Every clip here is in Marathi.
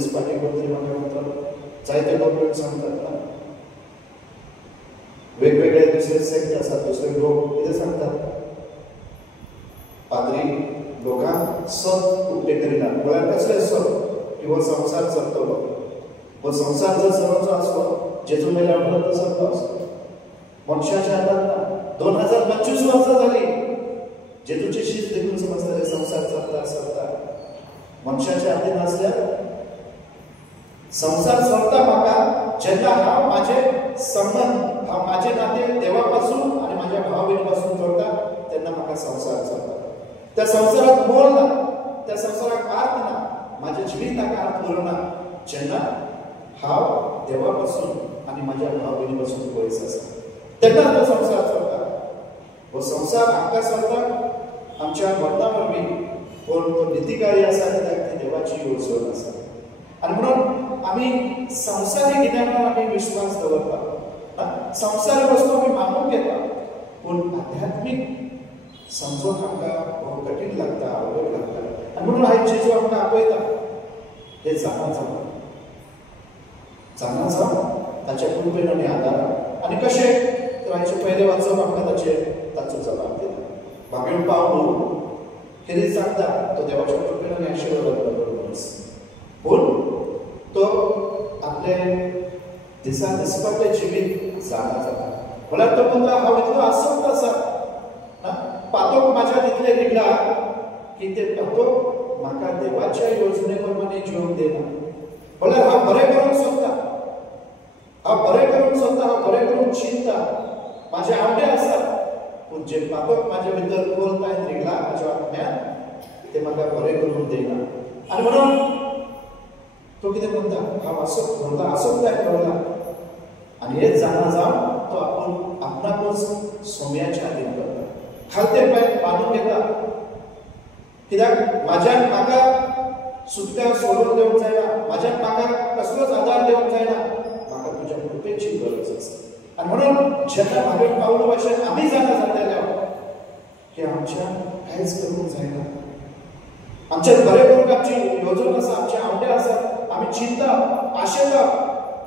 पोलीस पार्टी तरी म्हाका म्हणटा जायते गव्हर्नमेंट सांगतात ना वेगवेगळे दुसरे सेक्ट आसात दुसरे लोक कितें सांगतात पाद्री लोकांक सत उक्ते करिनात म्हळ्यार कसले सत की हो संसार चलतलो हो संसार जर चलोवचो आसलो जेजू मेल्यार परत चलतो आसलो मनशाच्या हातांत ना 2025 वर्सां जाली जेजूचे शीश देखून समजताले संसार चलता मनशाच्या हातीन आसल्यार संसार चलता म्हाका जेन्ना हांव म्हाजे संबंध हांव म्हाजे नाते देवा पासून आनी म्हाज्या भाव भयणी पासून जोडटा तेन्ना म्हाका संसार चलता त्या संसाराक मोल ना त्या संसाराक अर्थ ना म्हाज्या जिविताक अर्थ उरना जेन्ना हांव देवा पासून आनी म्हाज्या भाव भयणी पासून पयस आसा तेन्ना तो संसार चलता हो संसार आमकां चलता आमच्या मरना वरवीं पूण तो नितिकारी आसा कित्याक ती देवाची येवजण आसा आनी म्हणून आमी संवसारी गिन्यानान आमी विश्वास दवरता संवसारी वस्तू आमी मानूंक येता पूण आध्यात्मीक समजूंक आमकां खूब कठीण लागता अवघड लागता आनी म्हणून आयज जेजू आमकां आपयता हे जाणा जावन ताच्या कृपेन आनी आदारान आनी कशें तर आयचे पयले वाचप आमकां ताचो जबाब दिता भागेण पावलो कितें सांगता तो देवाच्या कृपेन आनी आशिर्वादान मनीस पूण तो आपले दिसा दिसपातले जिवीत जाता म्हळ्यार तो म्हणटा हांव इतलो आसक्त आसा पातोक म्हाज्या तितले निगडा की ते पातोक म्हाका देवाच्या योजने प्रमाणे जीवन दिना म्हळ्यार हांव बरें करूंक सोदता हांव बरें करूंक चिंतता म्हाजे आवडे आसात पूण जे पातोक म्हाजे भितर कोलताय निगडा म्हाज्या आत्म्यान ते म्हाका बरें करूंक दिना आनी म्हणून तो कितें म्हणटा हांव आसक्ताय पडला आनी हें जाणा जावन तो आपूण आपणाकूच सोम्याच्या हातीन करता खालते पांय बांदून घेता कित्याक म्हाज्यान म्हाका सुटका सोडून दिवंक जायना म्हाज्यान म्हाका कसलोच आदार दिवंक जायना म्हाका तुज्या कृपेची गरज आसा आनी म्हणून जेन्ना भागेण पावलो भाशेन आमी जाणा जाताले की आमच्यान कांयच करूंक जायना आमच्यान बरें करूंक आमची येवजण आसा आमचे आवडे आसा आमी चिंता आशेता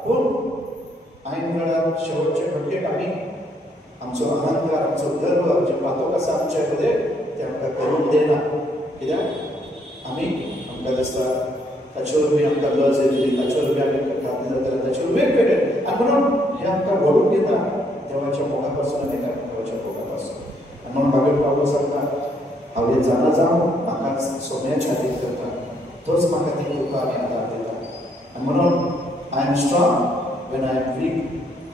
पूण आयन वेळार शेवटचे घडकेक आमी आमचो अहंकार आमचो गर्व जे पातोक आसा आमचे कडेन ते आमकां करूंक दिना कित्याक आमी आमकां दिसता ताचे वरवीं आमकां लज येतली ताचे वरवीं आमी घातली जाताले ताचे वेगवेगळे आनी म्हणून हे आमकां व्हडून दिता देवाच्या मोगा पासून आनी देवाच्या मोगा पासून आनी म्हणून भागेण पावलो सांगता हांव हे जाणा जावन म्हाका सोम्याच्या हातीन करता तोच म्हाका ती कृपा आनी आदार दिता आनी म्हणून I am strong when I am weak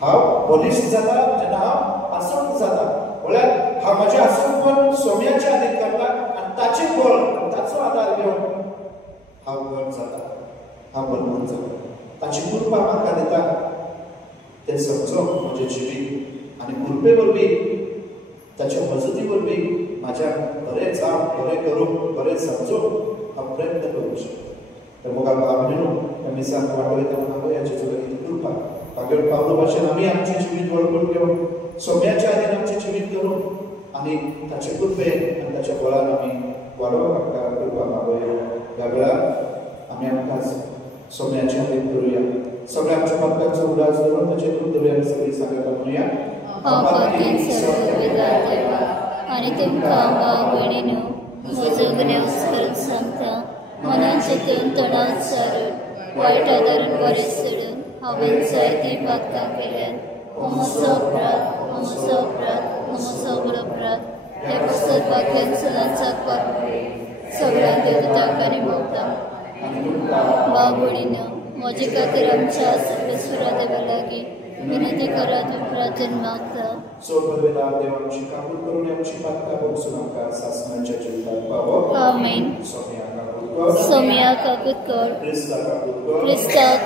हांव बलिश्ट जाता जेन्ना हांव आसक्त जाता म्हळ्यार हांव म्हाजें आसक्तपण सोम्याच्या हातीन करता आनी ताचे बळ ताचो आदार घेवन हांव घट जाता हांव बलवंत जाता ताची कृपा म्हाका दिता तें समजोवंक म्हजें जिवीत आनी कृपे वरवीं ताच्या मजती वरवीं म्हाज्या बरें जावन बरें करूंक बरें समजूंक हांव प्रयत्न करूंक शकता तर मोगा भावनेनो आमी सांग वाडयता म्हाका ह्या जेजूची कृपा भागेण पावलो भाशेन आमी आमचें जिवीत वळखून घेवन सोम्याच्या हातीन आमचें जिवीत करूंक आनी ताचे कृपेन आनी ताच्या बळान आमी वाडोवंक आमकां कृपा मागोया ह्या वेळार आमी आमकां सोम्याच्या हातीन करुया सगळ्या आमच्या पातकांचो उडास दवरून ताचे दूत दवरुया सगळीं सांगता म्हणुया आनी तुमकां भाव भयणीनो म्हजो ग्रेवस करून सांगता मनान चिंतून तोंडान सारून वायट आदारून बरें सोडून हांवें जायतीं पातकां केल्यात हो म्हजो सगळो अपराध हे पुस्तक वाक्यान सुनांचाक सगळ्यांक देवताक आनी भोगता भाव भयणीनो म्हजे खातीर आमच्या सर्वेश्वरा देवा लागीं विनंती करात प्रार्थना मागता सोबतवेदार देव आमची काबूल करून आमची पातकां भोगसून आमकां सासणाच्या जिवितांत पावो आमीन सोम्या काकुतकर क्रिस्ता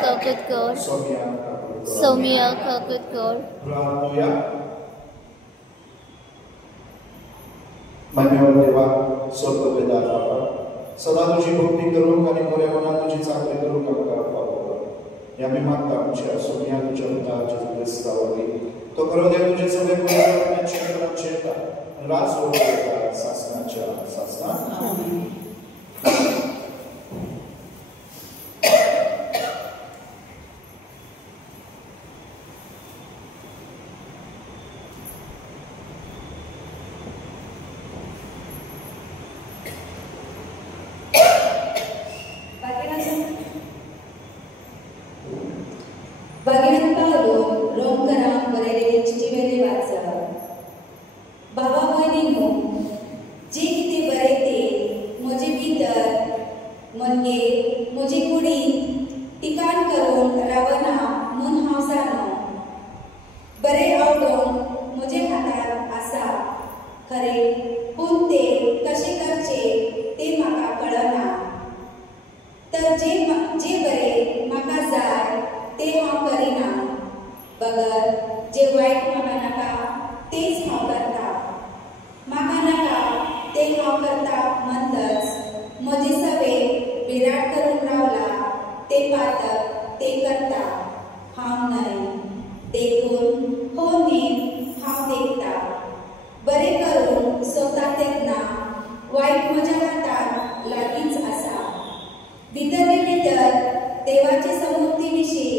काकुतकर सोम्या काकुतकर प्रार्थना मान्यवर देवा सोबतवेदार बाबा सदा तुझी भक्ती करूंक आनी बऱ्या मनान तुजी चांगली करूंक आमकां पावो हे आमी मागता आमच्या सोम्या तुज्या पुता जेजू क्रिस्ता वरवीं तो खरो देव तुजे सगळे पुराचे रास वळखता सासणाच्या सासणाक पातक ते करता हांव न्हय, देखून हो नेम हांव देखता. बरे करून सोदता तेन्ना वायट म्हज्या हातांत लागींच आसा. भितरले भितर देवाचे समृद्धी विशीं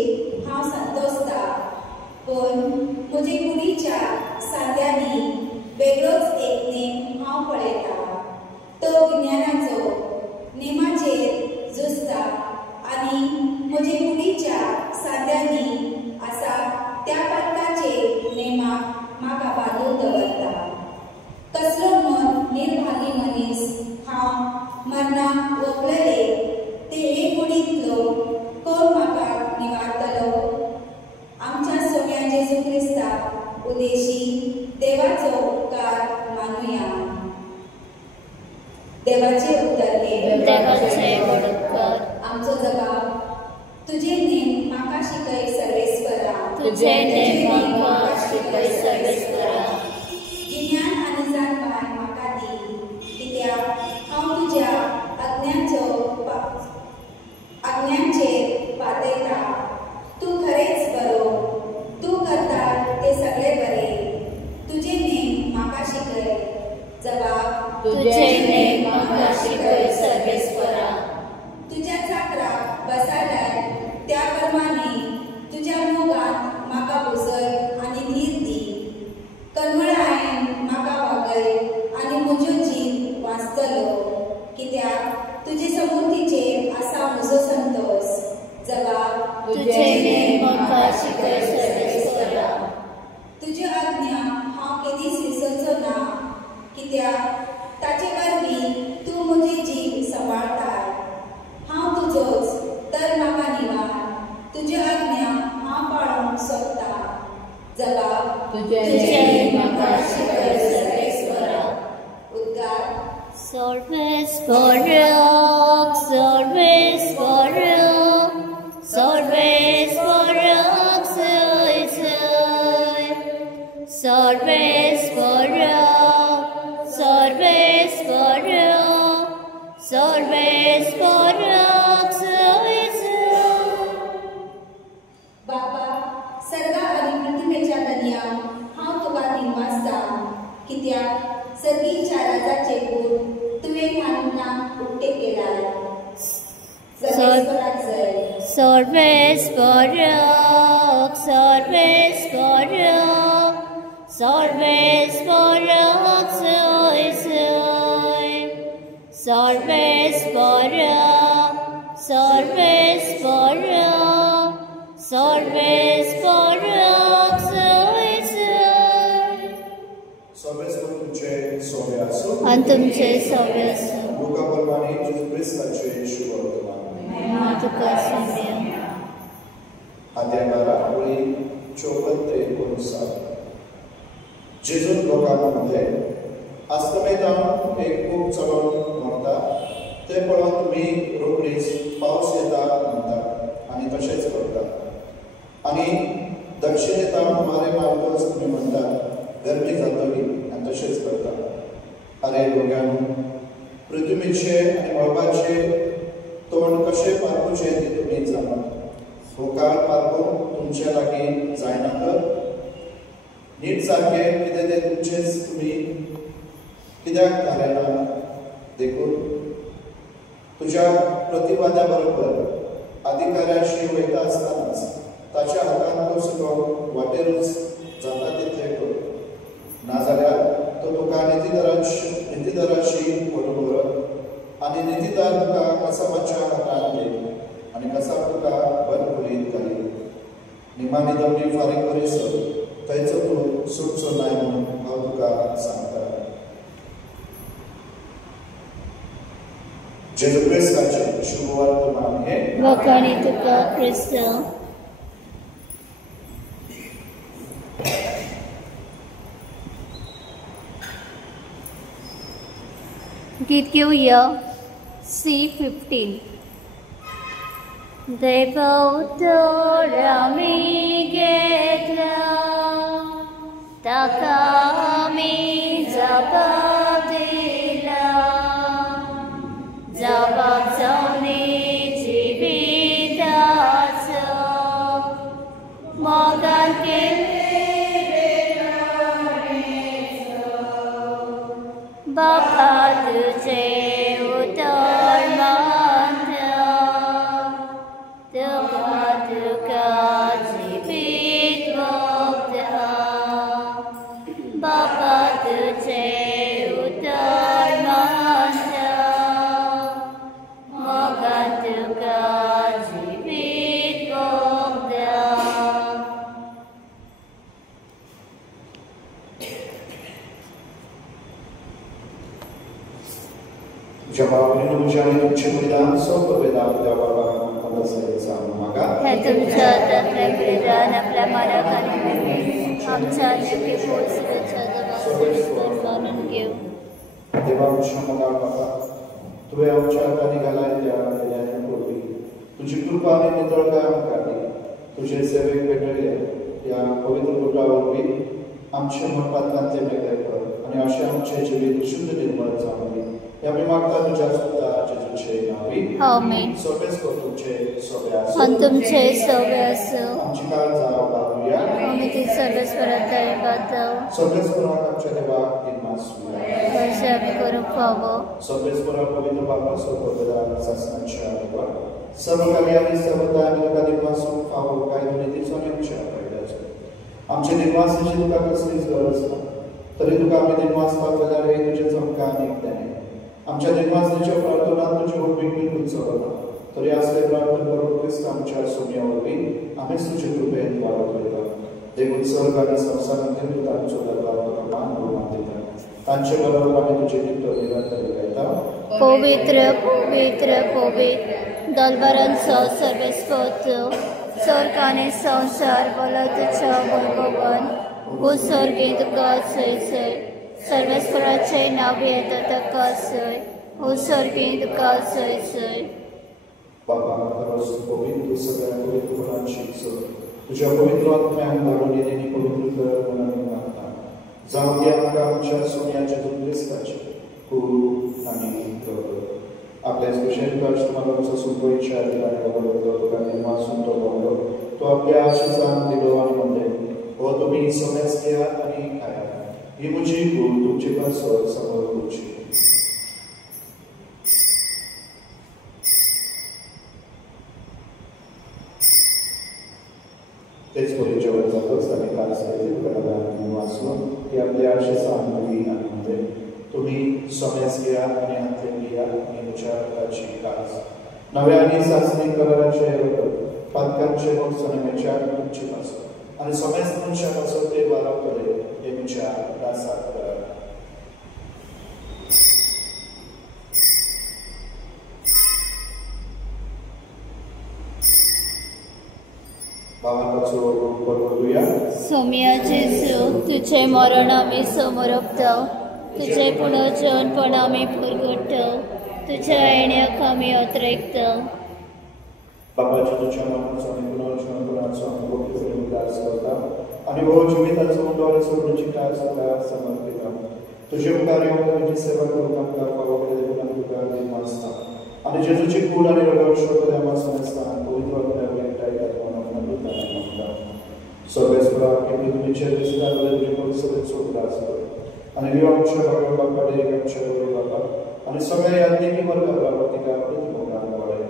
हांव संतोसता, पूण म्हजे कुडीच्या सांद्यांनी वेगळोच एक नेम हांव पळयता. तो गिन्यानाचो नेमाचेर झुजता आनी म्हजे कुडीच्या सांद्यांनी आसा त्या पातकाचे नेमाक म्हाका बांदून दवरता. कसलो मन निर्भागी मनीस हांव मरणाक वगलले ते हे कुडींतलो कोण म्हाका निवारतलो. आमच्या सोम्या जेजू क्रिस्ताक उदेशी देवाचो उपकार मानूया. देवाचे उतरले देवाचे उपकार. आमचो जबाब तुझे नेम म्हाका शिकय सर्वेस्परा. तुझे नेम म्हाका शिकय सर्वेस्परा. गिन्यान आनी जाणबाय म्हाका दी, कित्याक हांव तुज्या आज्ञांचेर पातयता. तूं खरेंच बरो, तूं करता ते सगळे बरे. तुझे नेम म्हाका शिकय. जबाब तुझे नेम म्हाका शिकय सर्वेस्परा. तुज्या चाकराक बसायल्यार त्या प्रमाणे तुज्या मोगांत म्हाका बुजय आनी धीर दी. कनवळायेन म्हाका वागय आनी म्हजो जीव वाचतलो, कित्याक तुजे समृद्धीचेर आसा म्हजो संतोष. जबाब तुझे नेम म्हाका शिकय सर्वेस्परा. तुज्यो आज्ञा हांव केदींच विसरचो ना, कित्याक ताचे वरवीं तूं म्हजे जीव सांबाळताय. हांव तुजोच तर म्हाका निवार. तुज्यो आज्ञा हांव पाळूंक सोदता. जबाब तुझे नेम म्हाका शिकय सर्वेस्परा. उद्गार सर्वेस्परा, सर्वेस्परा, सर्वेस्परा जय जय. सर्वेस्परा, सर्वेस्परा, सर्वेस्परा जय जय. बाबा, सर्गा आनी पृथ्वीच्या दर्यांत हांव तुका दिनवासता, कित्याक सर्गीच्या राजाचे गुण तुवें मानूनाक उक्ते केल्याय. सर्वेस्परा जय. सर्वेस्परा, सर्वेस्परा, सर्वेस्परा जय जय. सर्वेस्परा, सर्वेस्परा, सर्वेस्परा जय जय. सर्वेस्पर तुमचे सोबे आसूं आनी तुमचे सव्य आसूं. लोका प्रमाणे जेजू क्रिस्ताचे शुभ वर्तमान. तुका सव्य. आद्याकारा वळी 54 ते 59. जेजून लोकांमध्ये आस्तमेतान एक खूब चलोन म्हणटा ते पळोवन तुमी रोखडीच पावस येता म्हणटा आनी तशेंच करता. आनी दक्षिणेतान मारे मारतोच तुमी म्हणटात गरमी जातली आनी तशेंच करता. आरे भुरग्यांनो, पृथ्वीचे आनी मळबाचे तोंड कशें पारपूचे ते तुमी जाणात. हो काळ पारपूंक तुमचे लागीं जायना तर नीट सारके कितें ते तुमचेच तुमी कित्याक धारयना. देखून तुज्या प्रतिवाद्या बरोबर अधिकाऱ्याशी वयता आसतनाच ताच्या हातांत तो सुद्दां वाटेरूच जाता तितलें कर. नाजाल्यार तो तुका नितीदाराशी व्हरून व्हरत आनी नितीदार तुका कसाबाच्या हातांत देत आनी कसाब तुका बंद खोलींत घालीत. निमाणी दवडी फारीक करीसर थंयचो तूं सुटचो नाय म्हणून हांव तुका सांगता. जेजू क्रिस्ताचे शुभ वर्तमान हे वखाणी तुका क्रिस्त. गीत घेऊया C15. देवउत्तर आमी घेतला, ताका आमी जबाब दिला. जबाब जावनी जिविता तुझे उतर मानता तुका तुका जीवित मुक्ता बाबा तुझे उतर मानता मगा तुका जीवित Mukta Jawabin ujian cemuridan soberbeda jawaban pada saya sama maka. तुमच्या आपल्या बलिदान आपल्या माराखाने आमच्या नेमके पोचण्याच्या मानून घेऊ देवा क्षमता बाबा तुझे आमच्या हाताने घालायला देण्यापूर्वी तुझी कृपा आणि नितळता आमकाली तुझे सेवेक भेटले या पवित्र गुटावरवी आमचे मनपातनाचे वेगळे कर आणि असे आमचे जीवित शुद्ध निर्मळ जावं या मी मागता तुझ्या स्वतः जेजूचे नावी आमेन सोबेस को तुझे सोब्यास आणि तुमचे सव्यास आमची काळ जाव बाबूया आम्ही ती सर्वेश्वरात बांधव सोबेस को आमच्या देवा दिनमासूया वर्ष आम्ही करून पाहावं सोबेस को पवित्र बाबा सोबत शासनाच्या देवा सर्व कार्याने सर्वदा आम्ही तुका दिनमासून पाहावं काय नीतीचो नेमच्या पाहिजे आमच्या दिनमासाची तुका कसलीच गरज ना तरी तुका आम्ही दिनमास पावल्यार हे तुझे चमका निघताने आमच्या दिनमासाच्या प्रार्थनात तुझे होबीक उंचवला तरी असले प्रार्थना करून ख्रिस्त आमच्या सोन्यावरवी आम्हीच तुझे कृपेन वाढत करता देखून स्वर्ग आणि संसारांतील तांचो दरबार मान गुमान देता तांचे बरोबर आम्ही तुझे नित्य निरंतर गायता पवित्र पवित्र पवित्र दरबारांचो सर्वेस्पोत स्वर्ग आणि संसार बोला तुझ्या वैभवान उत्सर्गीत तुका सय सय सर्वेश्वराचे नाव येता ताका सय उत्सर्गीत तुका सय सय बाबा खरंच पवित्र सगळ्या पवित्र गुणांची तुझ्या पवित्र आत्म्यान घालून येणे पवित्र कर म्हणून मागता जाऊ दे आमकां आमच्या सोन्याच्या ख्रिस्ताचे कुरू आणि गौरव आपल्या स्पेशल कर्ज तुम्हाला सुंदरच्या दिलाने वाचून तो बोललो तो आपल्या आशीषान दिलो आणि म्हणले हो तुम्ही सोन्यास घ्या आणि खाया ही मुझी कुळ तुमचे पासवर समोर तुमची तेच पुढे जेवण जातोच आणि काल सांगितले वाचून की आपल्या आशीषान दिली आणि म्हणले तुम्ही सोन्यास घ्या आणि हातले घ्या आणि तुझ्या हाताची कास नव्या आणि सासणी कराराचे पातकांचे मग सोन्याच्या तुमची पासून आणि सोन्यास तुमच्या पासून ते वारवतले हे तुमच्या दासात करा बाबांचो बरोबरूया सोम्या जेजू तुझे मरण आम्ही समोरपताव तुझे पुनर्जन्मपण आम्ही पुरगटाव तुझ्या येण्याक आम्ही अत्रेकताव बाबाच्या तुझ्या मनाचो आणि पुनर्जन्मपणाचो आम्ही पवित्र उद्धार करता आणि वो जिविताचो उंडोर सोडूची टाळ सगळ्या समर्पिता तुझे उपकार येऊन तुझी सेवा करून आमकां फावो केले देखून तुका दिनवासता आणि जेजूची कूड आणि रगत शोधल्या आमकां पवित्र आत्म्याक एकठांय करता सर्वेश्वरा की तुमचे विस्तार तुझे पवित्र उद्धार कर आणि देव आमच्या भगवान बापा देव आमच्या गौरव बापा आणि सगळ्या याज्ञिकी वर्गाला प्रतिका प्रतिमोगान वाढे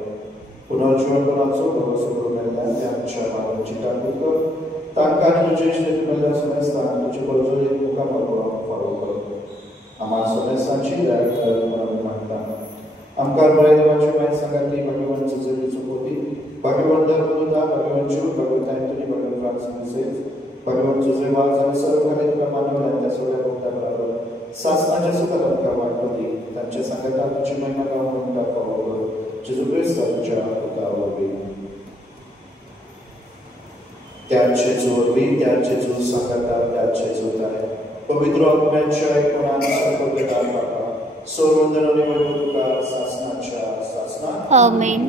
पुनर्जीवनाचो भरोसा करून त्या आमच्या बाबांची टाकून कर तांकां तुझे श्रेष्ठ मेल्या समस्तान तुझे बरोबर तुका फावो कर आम्हा समस्तांची दया म्हणून मागता आमकां बरे देवाची माहिती सांगातली भगवान चुजली चुकोती भगवान दरबुदा भगवान शिव भगवान तांतुनी भगवान फ्रांसिस भगवान तुझे वाज आणि सर्व काही तुला मानवल्या त्या सगळ्या भक्तांबरोबर शासनाच्या सुखात आमकां वाटपती तांच्या संगतान तुझी महिमा गावून दाखवावं जेजू ख्रिस्त तुझ्या पुतावरवी त्याचे जोरवी त्याचे जो संगता त्याचे जोताय पवित्र आत्म्याच्या एकूणान सर्वप्रदान बापा सर्वंदन आणि वैभव तुका शासनाच्या शासनात आमेन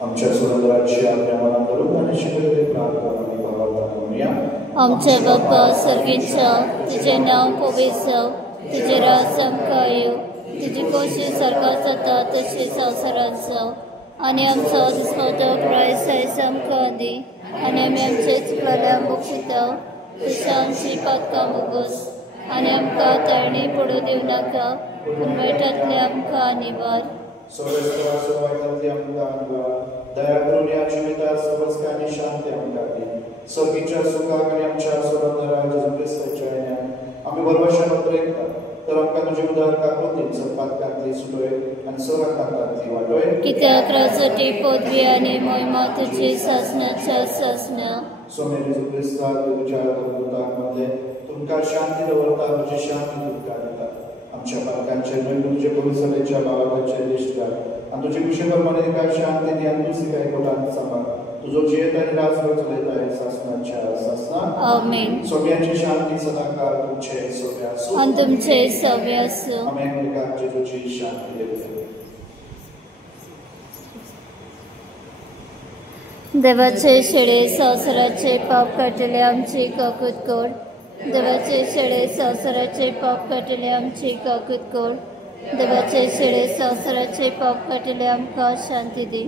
आमच्या सुरंदराची आज्ञा मनात धरून आणि शिकलेले प्रार्थना आणि भावार्पण करूया आमच्या बाप्पा सर्गीच्या तुझे नाव पवित्र जाव तुझे राज आमकां येव तुजी कशी सरकार जाता तशी संवसारांत जाव आनी आमचो दिसपावतो प्रायस आयज आमकां दी आनी आमी आमचे चुकलेल्या मुखार तशें आमची पातकां मुगोस आनी आमकां तळणी पडूं दिवं नाका पूण वायटांतले आमकां निवार. सोबेस्ताचो वायटांतली आमकां निवार. दया करून ह्या जिवितांत समस्या आनी शांती आमकां दी. सगळीच्या सुखाक आनी आमच्या सुरंदरा जेजू क्रिस्ताच्या आयल्यान आमी बरोबरशें उतरयता. तर आमकां तुजे उदार काकुतीन संपादकांतली सुटोय आनी सोराकांतांतली वाटोय. कित्याक राजवटी पदवी आनी मोहिमा तुजी सासणाच्या सासना. सोमे जेजू क्रिस्ता तुज्या दोताक मदले तुमकां शांती दवरता. तुजी शांती तुमकां दिता. आमच्या पालकांचे न्हय तुजे पवित्रतेच्या भावाचे दिश्ट घाल आनी तुजे कुशे प्रमाणे काय शांती दी आनी दुसरी काय कोटांत सांबाळ. तुजो जियेत आनी राजरो चलयताय सासणाच्या सासना. आमेन. सोम्याची शांती सदांकाळ तुमचे सोम्या आसूं आनी तुमचे सव्य आसूं. आमी एकमेकांक जेजूची शांती दिवया. देवाचे शेळे संवसाराचे पाप काडटले आमची काकूत कोड. देवाचे शेळे संवसाराचे पाप काडटले आमची काकूत कोड. देवाचे शेळे संवसाराचे पाप काडटले आमकां शांती दी.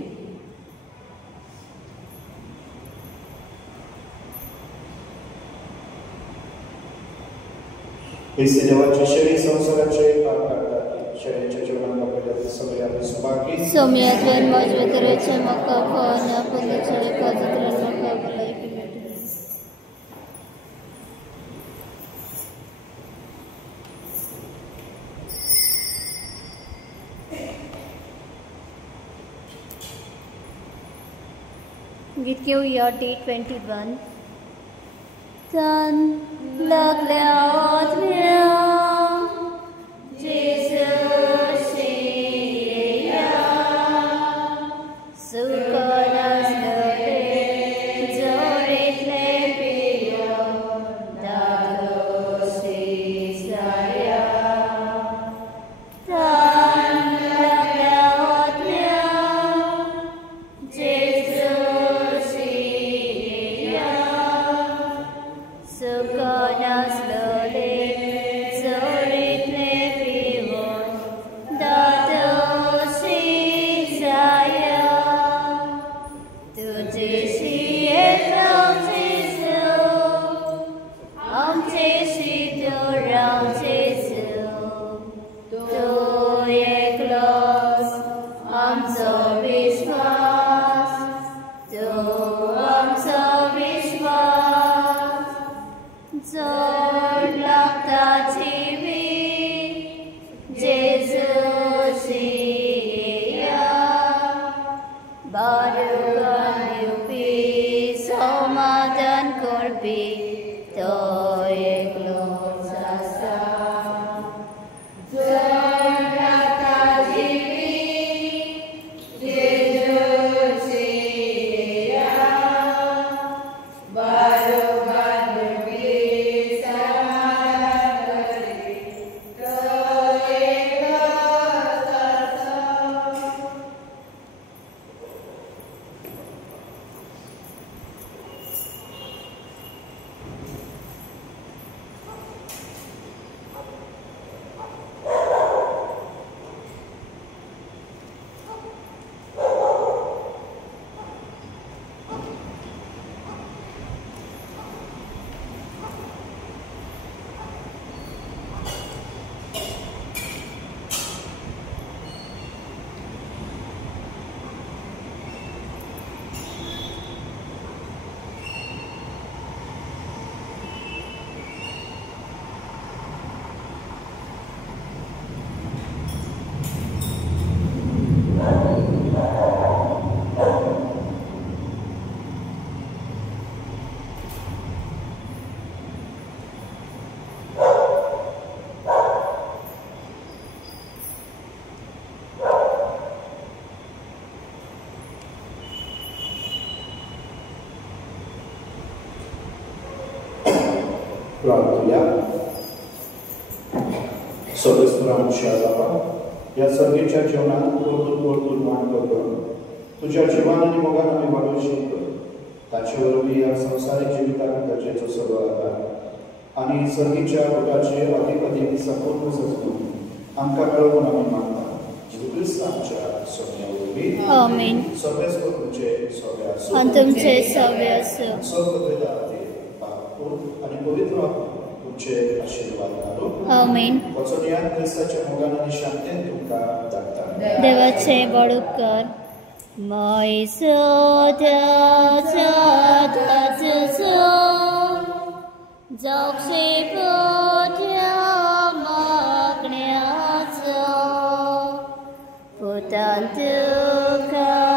हेचे देवाचे शेळी संवसाराचे पाप काडटा. शेळ्यांच्या जेवणाक आपल्यातले सगळे आमी सुभागी. सोमयातल्यान मजवेतरेचे म्हाका कळना पूण तुजे काजूतल्यान म्हाका भलायकी मेळटली. गीत घेवया D21. तन लागल्या आत्म्या जेजू शिया सुकनासले जोडीतले पियो दादोशी साया. तन लागल्या आत्म्या जेजू शिया सुकनासले जोडीतले पियो दादोशी साया. तुझेशी येता जेजू आमचेशी तूं राव जेजू. तूं एकलोच आमचो विश्वास. तूं आमचो विश्वास. जोड लागता जिवी जेजू शिया. बारुगान दिवपी समाधान करपी तो एकलोच आसा. जोड लागता जिवी जेजू शिया. बारुगान दिवपी समाधान करपी तो एकलोच आसा. प्रार्थना. सदस्य आमच्या बाबा या सर्गेच्या जेवणात परतून मान करतो. तुझ्या जिवान आनी मोगान आमी वाडोवची ताचे वरवीं ह्या संवसारीक जिविताक गरजेचो सगळो आदार आनी सर्गेच्या बोटाचे अधिक संपूर्ण सजून आमकां कळून आमी मागता. जेजू क्रिस्त आमच्या सोम्या वरवीं आमेन. सगळेच तुमचे सगळे आसूं आनी तुमचे सव्य आसूं. सगळे पिता ते बापूत आनी पवित्र आत्मा तुमचे आशीर्वाद घालूं. आमीन. वचून या क्रिस्ताच्या मोगान आनी शांतेन तुमकां धाडटा. देवाचे बडूक कर. मैसोद्याच्या दाचो जावचे पोट्या मागण्याचो पुतान तुका